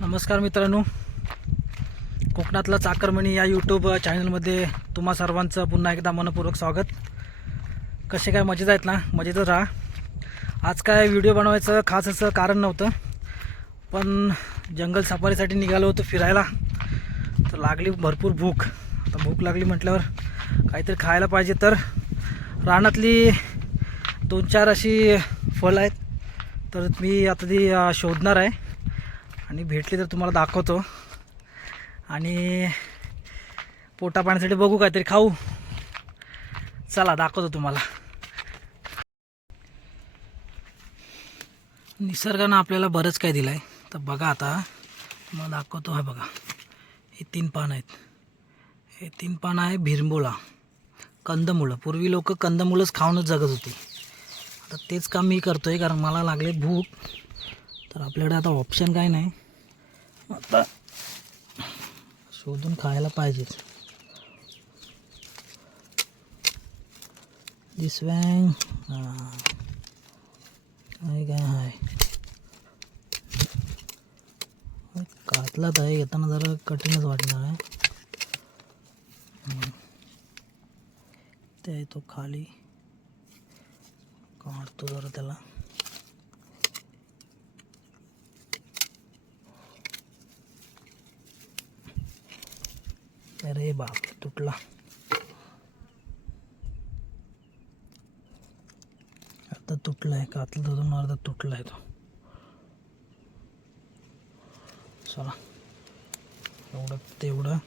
नमस्कार मित्रांनो. कोकणातला चाकरमणी या यूट्यूब चॅनलमध्ये तुम्हा सर्वांचं पुन्हा एकदा मनपूर्वक स्वागत. कसे काय मजेत आहेत ना? मजेतच राहा. आज काय व्हिडिओ बनवायचं खास असं कारण नव्हतं. पण जंगल सफारीसाठी निघालो होतो फिरायला. तर लागली भरपूर भूक. आता भूक लागली म्हटल्यावर काहीतरी खायला पाहिजे. तर रानातली दोन चार अशी फळं आहेत. तर मी आता ती शोधणार आहे. आणि भेटली तर तुम्हाला दाखवतो. आणि पोटा पाण्यासाठी बघू काहीतरी खाऊ. चला दाखवतो तुम्हाला. निसर्गानं आपल्याला बरंच काय दिलं आहे तर बघा आता तुम्हाला दाखवतो. हा बघा हे तीन पानं आहेत. हे तीन पान आहे भिरंबोळा कंदमुळं. पूर्वी लोक कंदमुळंच खाऊनच जगत होती. आता तेच काम मी करतो आहे कारण मला लागले भूक. तर आपल्याकडे आता ऑप्शन काय नाही. आता शोधून खायला पाहिजेच दिसवॅंग हां. आहे काय आहे? कातला आहे येताना जरा कठीणच वाटणार आहे. ते तो खाली. काढतो जरा त्याला. अरे बाप तुटला. आता तुटलाय कातला धरून अर्धा तुटलाय तो. चला. एवढं तेवढं.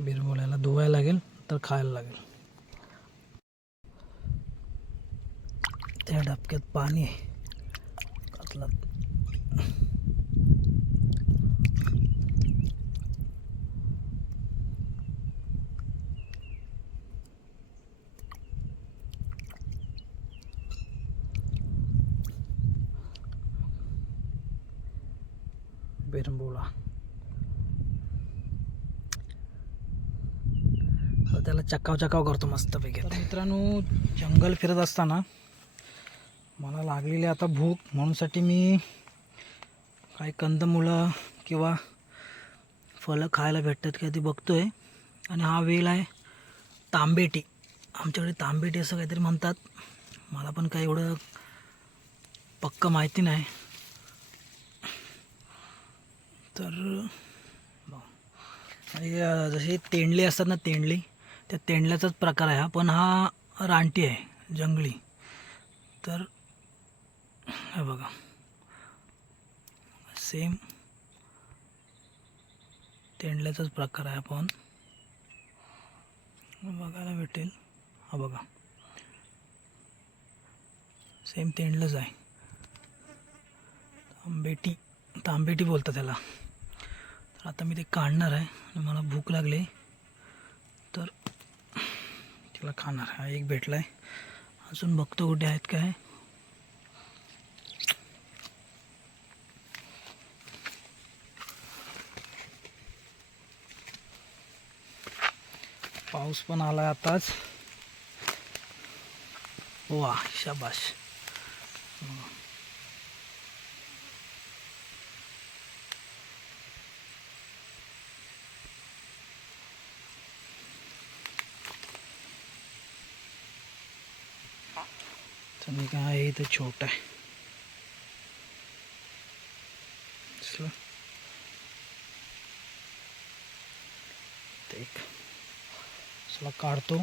बिरबोल्याला धुवायला लागेल तर खायला लागेल. त्या डबक्यात पाणी आहे. त्याला चकाव चकाव करतो मस्तपैकी तर मित्रांनो जंगल फिरत असताना मला लागलेली आता भूक म्हणूनसाठी मी काही कंदमुळं किंवा फळं खायला भेटतात का ती बघतोय. आणि हा वेल आहे तांबेटी. आमच्याकडे तांबेटी असं काहीतरी म्हणतात. मला पण काही एवढं पक्क माहिती नाही. तर आणि जशी तेंडली असतात ना तेंडली त्या तेंडल्याचाच प्रकार आहे हा. पण हा रानटी आहे जंगली. तर हे बघा. सेम तेंडल्याचाच प्रकार आहे आपण. बघायला भेटेल. हा बघा. सेम तेंडलंच आहे. तांबेटी तांबेटी बोलतात त्याला. तर आता मी ते काढणार आहे. मला भूक लागली. त्याला खाणार. हा एक भेटला आहे अजून बघतो कुठे आहेत काय. पाऊस पण आला आताच. वा शाबाश आणि काय इथं छोटा आहे. ते एक. चला काढतो.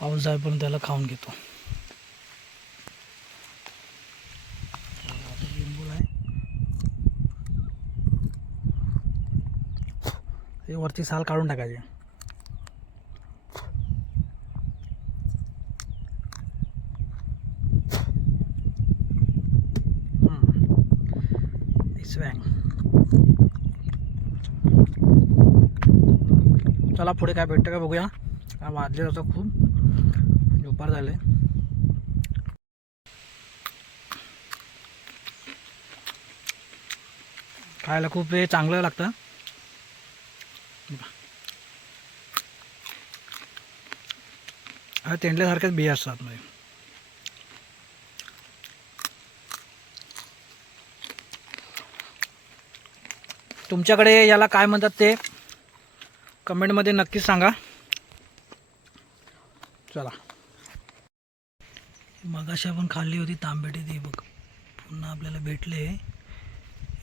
पाऊस जाईपर्यंत त्याला खाऊन घेतो आता लिंबू आहे हे वरची साल काढून टाकायची. स्वॅंग चला पुढे काय भेटतं का बघूया. काय वाजले होतं खूप. दुपार झाले. खायला खूप हे चांगलं लागतं. हा तेंडल्यासारख्याच बिया असतात म्हणजे. तुमच्याकडे याला काय म्हणतात ते? कमेंटमध्ये नक्कीच सांगा. चला. मगाशी आपण खाल्ली होती तांबेटी ती बघ. पुन्हा आपल्याला भेटले.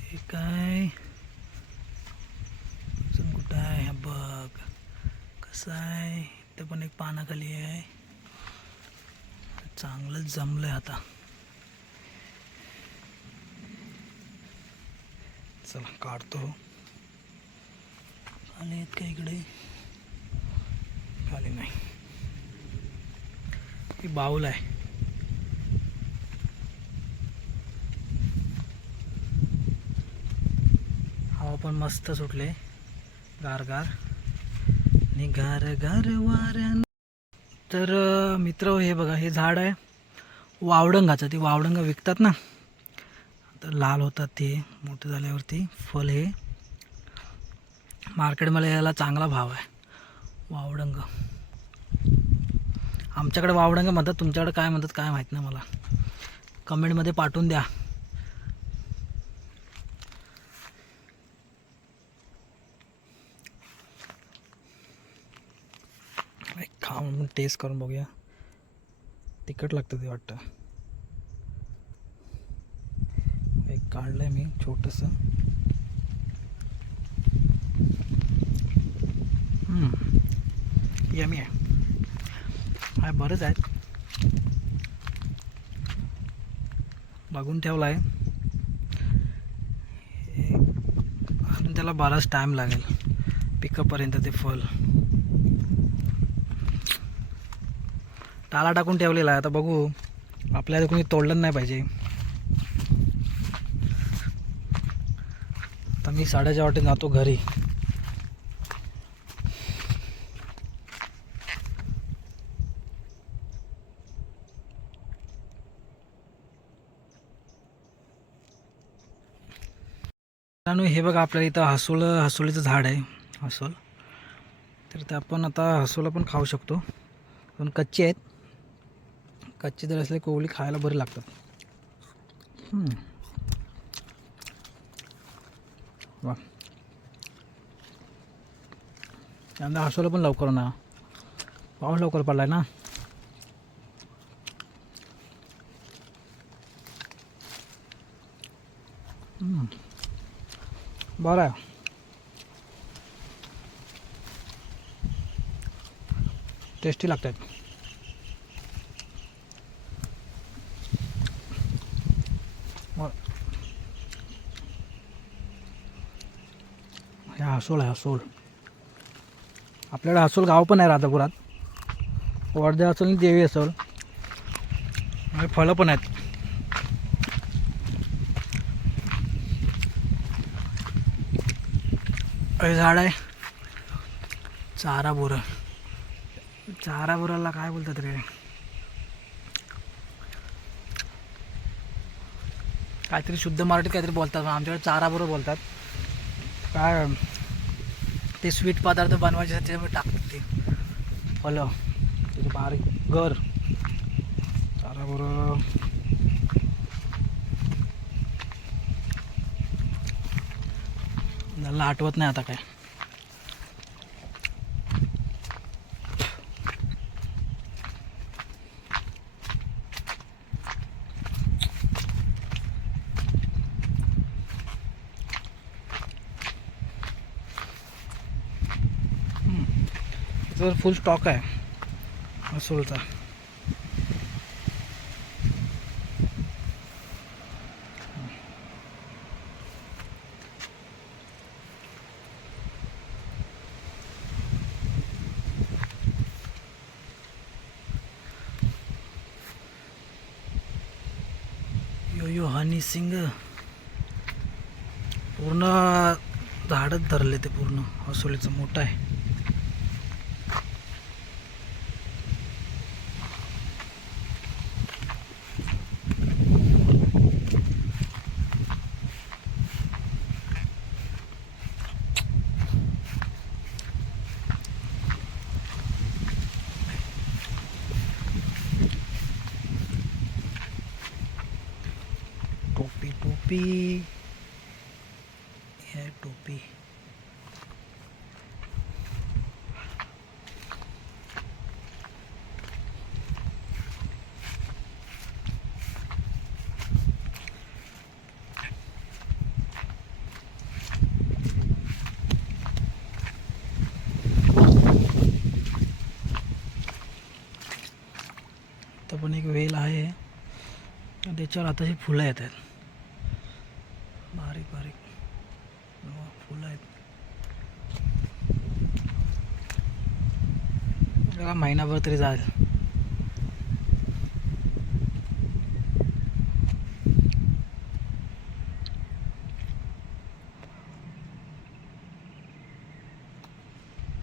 हे काय? अजून कुठं आहे? बघ. कसं आहे? इथं पण एक पानाखाली आहे. चांगलंच जमलंय आता. चला काढतो. आले आहेत का इकडे खाली नाही. ही बाऊल आहे. हवा पण मस्त सुटले. गार गार आणि गार गार वाऱ्यान तर मित्र हे बघा हे झाड आहे. वावडंगाचं ते वावडंग विकतात ना. तर लाल होतात ते मोठे झाल्यावरती फल हे. मार्केटमध्ये याला चांगला भाव आहे. वावडंग. आमच्याकडे वावडंग म्हणतात तुमच्याकडे काय म्हणतात काय माहीत नाही मला. कमेंटमध्ये पाठवून द्या. खा खाऊन टेस्ट करून बघूया. तिखट लागतं ते वाटतं. एक काढलं आहे मी छोटंसं. यमी आहे. हाय बरंच आहेत. बघून ठेवलं आहे त्याला बराच टाईम लागेल. पिकअपपर्यंत ते फल. टाला टाकून ठेवलेला आहे. आता बघू. आपल्याला कोणी तोडलं नाही पाहिजे. आता मी साडेच्या वाटेत जातो घरी. हे बघा आपल्याला इथं हसूळ हसुळीचं झाड आहे. हसूल. तर ते आपण आता हसोला पण खाऊ शकतो. पण कच्चे आहेत. कच्चे जर असले कोवळी खायला बरी लागतात. हम्म. वा. पण लवकर ना. पाऊस लवकर पडला आहे ना बरं आहे. टेस्टी लागतात. हे हसोल आहे हसोल. आपल्याकडे हसोल गाव पण आहे राधापुरात. वर्धे असोल आणि देवी असोल. आणि फळं पण आहेत. हे झाड आहे. चारा बोरं चारा बोराला काय बोलतात रे? काहीतरी शुद्ध मराठीत काहीतरी बोलतात. आमच्याकडे चारा बोरं बोलतात. काय ते स्वीट पदार्थ बनवायचे त्याच्यामध्ये टाकतात ते. फलं त्याचे बारीक गर चारा मला आठवत नाही आता काय. तर फुल स्टॉक आहे. असोलचा यो यो हनी सिंग पूर्ण झाडच धरले ते पूर्ण हसोलीचं मोठं आहे. टोपी. है टोपी. तर पण एक वेल आहे. त्याच्यावर त्याच्यावर आताशी फुलं येत आहेत बारीक बारीक. फुलं आहेत. जरा महिनाभर तरी जाईल.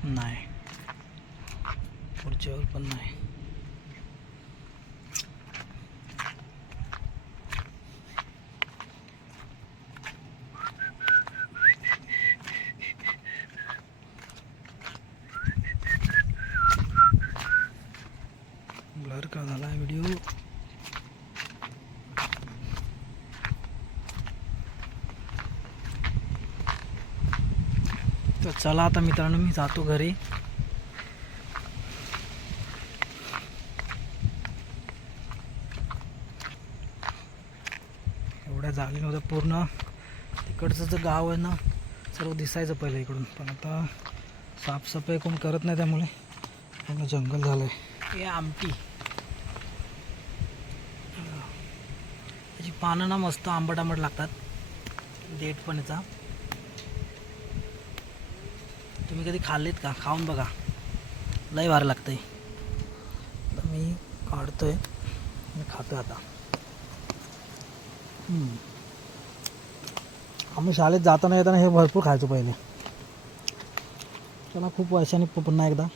नाही. पुढच्यावर पण नाही ब्लर का झाला व्हिडिओ तर चला आता मित्रांनो मी जातो घरी. एवढ्या झाली नव्हत्या पूर्ण. तिकडचं जे गाव आहे ना सर्व दिसायचं पहिलं इकडून. पण आता साफसफाई कोण करत नाही त्यामुळे पूर्ण जंगल झालं आहे हे आमटी. त्याची पानं ना मस्त आंबट आंबट लागतात. देठ पण याचा तुम्ही कधी खाल्लेत का? खाऊन बघा. लय भारी लागतं तर मी काढतोय. मी खातो आता. आम्ही शाळेत जाताना येताना हे भरपूर खायचो पहिले. चला खूप वर्षांनी पुन्हा एकदा.